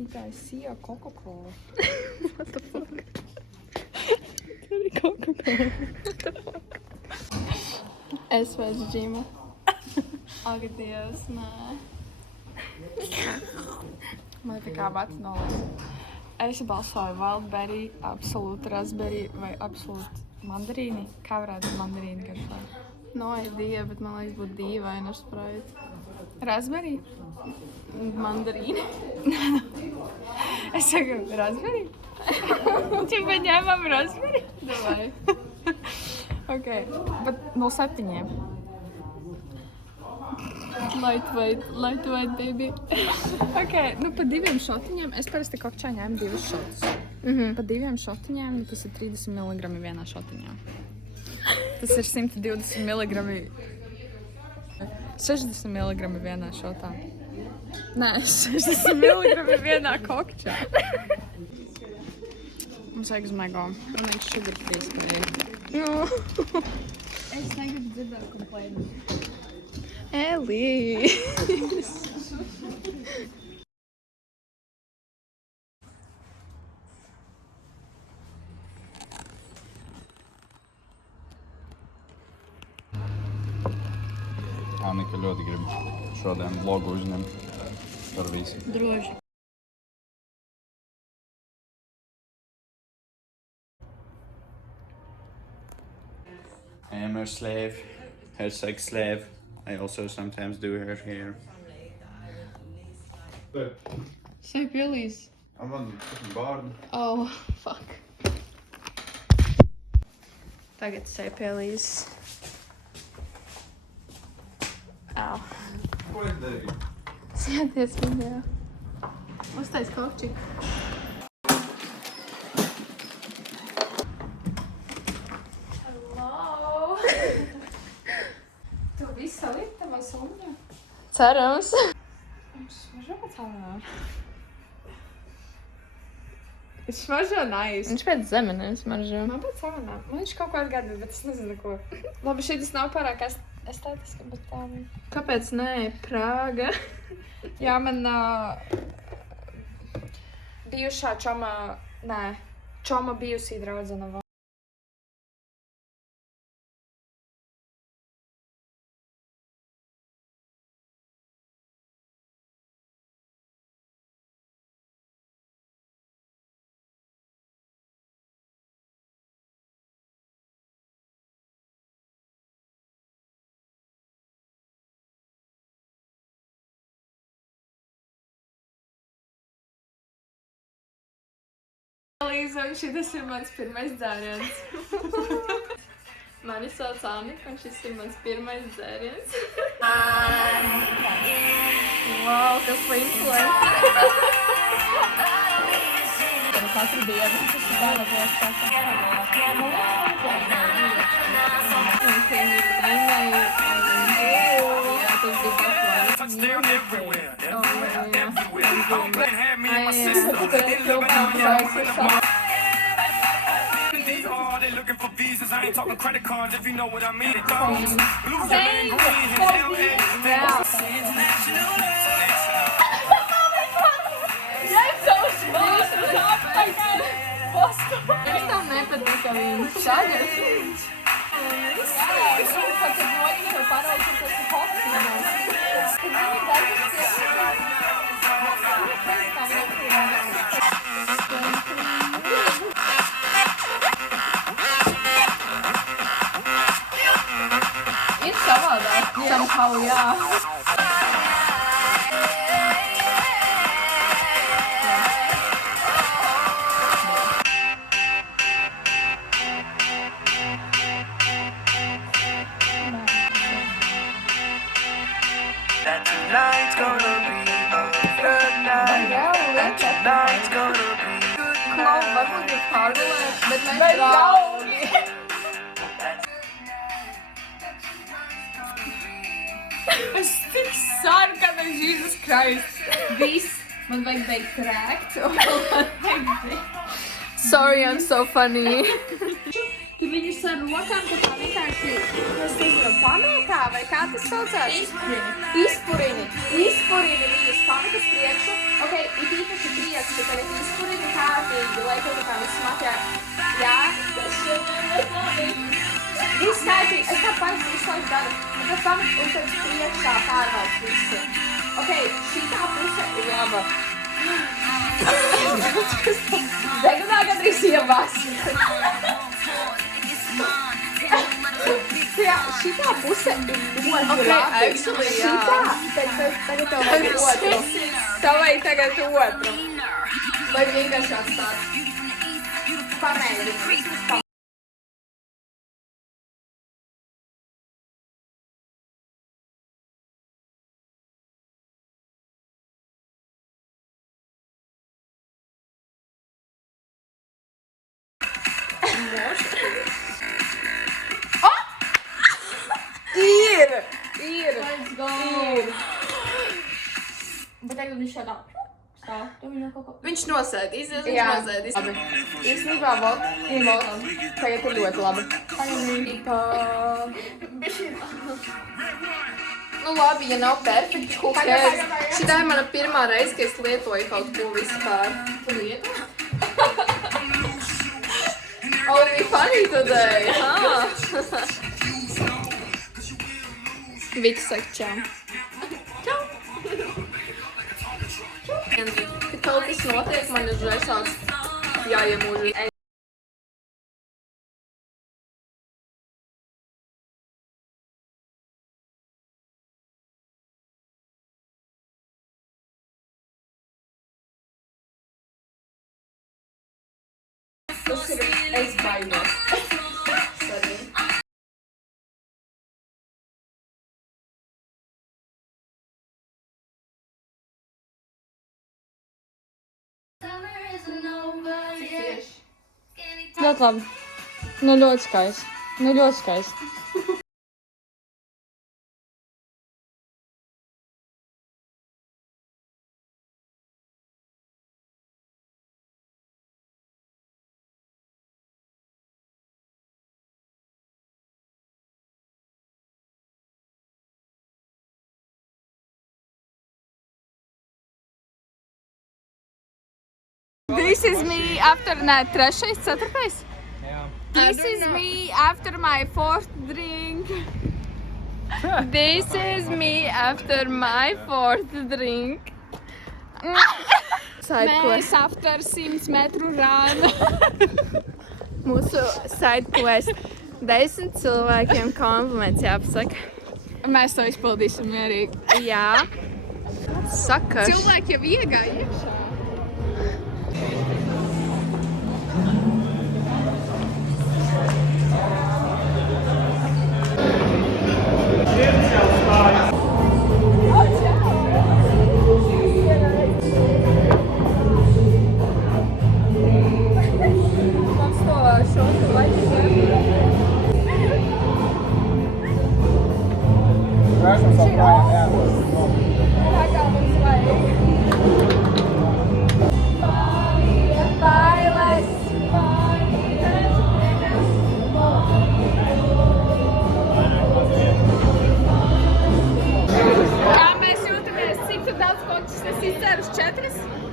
Skatītājs Sija Coca-Cola. What the fuck? Tur ir Coca-Cola. What the fuck? Es vairs džima. Ak, Dievs, nē. Man tā kā vec nolēma. Es balsoju Wildberry, absolūti raspberry vai absolūti mandarīni. Kā varētu mandarīni garšot? No idea, bet man liekas būtu dīvaini ar Sprite. Raspberry? Mandarīni. Es saku, raspberry? Čipa ņēmām raspberry? Davai. Ok, bet no 7. Lightweight, baby. Ok, nu pa 2 šotiņiem, es parasti kokčā ņēmu 2 šotus. Pa 2 šotiņiem, nu tas ir 30 mg vienā šotiņā. Tas ir 120 mg. 60 mg vienā šotā. Nē, 60 mg vienā kokčā. Mums vajag zmego. Man vajag sugar free skrīt. Es negribu dzirdēt komplēnus. Elīs. Annika ļoti grib šodien vlogu uzņemt par visu. Droši. I am her slave, her sex slave. I also sometimes do her hair. Say Billy's. I'm on the bārdu. Oh, fuck. Tagad say Billy's. Au. Ko es darīju? Skaties video. Uztais kokčik. Hello. Tu visu salīt tavā sumņā? Cerams. Smaržo pēc avanām. Smaržo nice. Viņš pēc zemenes maržo. Man pēc avanām. Man viņš kaut ko atgādina, bet es nezinu ko. Labi, šitas nav pārāk estētiski, bet Kāpēc nē? Prāga. Jā, man bijušā čoma bijusī draudzene. Līza, un šitas ir mans pirmais dzēriens. Mani sauc Annika, un šis ir mans pirmais dzēriens. Wow, kas pa influencer. Katru dienu, tas ir tāda They're looking for visas. I ain't talking credit cards if you know what I mean. Es tam nepatīk, ka viņš šādi. Ir savādāk. Somehow, jā. That tonight's gonna be a good night. That tonight's gonna be good Klau, varbūt ir pārgulēt, bet mēs draugi. Es tik sarkana, Jesus Christ. Viss. Man vajag beigt rēkt. Sorry, I'm so funny. viņus ar rokām, ka tā vienkārši, es nezinu, pametā, vai kā tas saucās? Izpurini viņus pametas priekšu. Ok, it īpaši priekšu, tagad izpurini kārtīgi, lai kaut kā viss matjāk. Jā, viss kārtīgi, es tā parasti visu laiku daru. Un tad pamet un tad priekšā pārvāc visu. Ok, šitā puse ir laba. Degunā gandrīz iebās. Šitā puse ir ļoti labi. Actually, jā. Šitā, tagad tev vajag otru. Tev vajag tagad otru. Vai vienkārši atstāt. Pamēģini. Ir! Let's go. Bet tagad viņš šādā stāv. Tu viņu kaut ko... Viņš nosēdīs, viņš Jā. nosēdīs. Īstenībā, vot, tagad ir ļoti labi. Nu labi, ja nav perfekti, who cares? Šitā ir mana pirmā reize, kad es lietoju kaut ko vispār. Tu lieto? Oh, it'll be funny today, huh? Viki saka čau. Čau. Kad kaut kas notiek, man uzreiz sāks jāiemūži. Tas ir es baidos. Sorry. Ļoti labi. Nu ļoti skaisti. Nu ļoti skaisti. This is me after, trešais, ceturtais? This is me after my fourth drink. This is me after my fourth drink. Mēs after 100 metru run. Mūsu side quest. 10 cilvēkiem kompliments jāpasaka. Mēs to izpildīsim mierīgi. Jā. Sakaš. Cilvēki jau iegāja iekšā.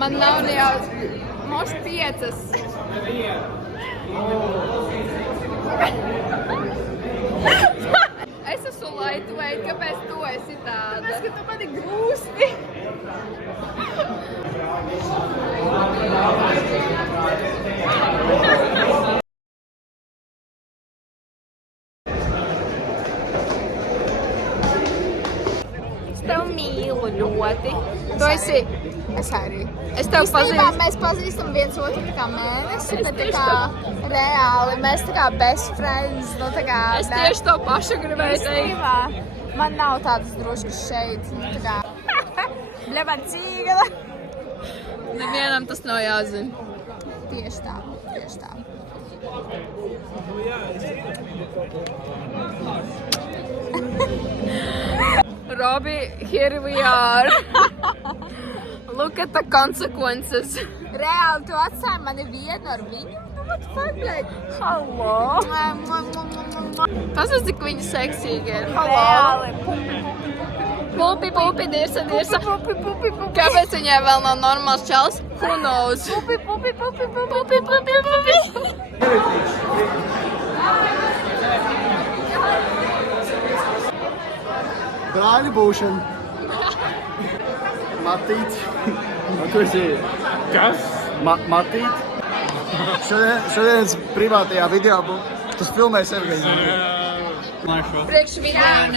Man nav ne jau mums 5. Es esmu lightweight, kāpēc tu esi tāda? Tāpēc, ka tu mani grūsti. Es tev mīlu ļoti. Tu esi... Es arī. Es tev pazīstu. Mēs pazīstam viens otru kā mēnesi, bet tā kā reāli mēs tā kā best friends, nu tā kā... Es tieši to pašu gribēju teikt. Īstenībā man nav tādas druškas šeit, nu tā kā... Bļeban cīgala. Nevienam tas nav jāzina. Tieši tā, tieši tā. Robbie, here we are. Look at the consequences. Reāli, tu atstāji mani vienu ar viņu? What the fuck, bļaļ? Halo! Pasaka, cik viņa seksīga ir. Reāli. Pupi, pupi, dirsa, dirsa. Pupi, pupi, pupi. Kāpēc viņai vēl nav normāls čals? Who knows? Pupi, pupi, pupi, pupi, pupi, pupi. Brāļu būšana. Matīt. Kurš ir? Kas? Matīt. Šodienas privātajā video tas filmē sevi. Priekš viņām.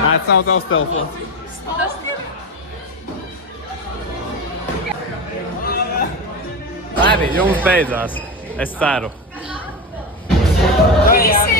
That's not tavs telefons. Labi, jums beidzās. Es ceru. Visi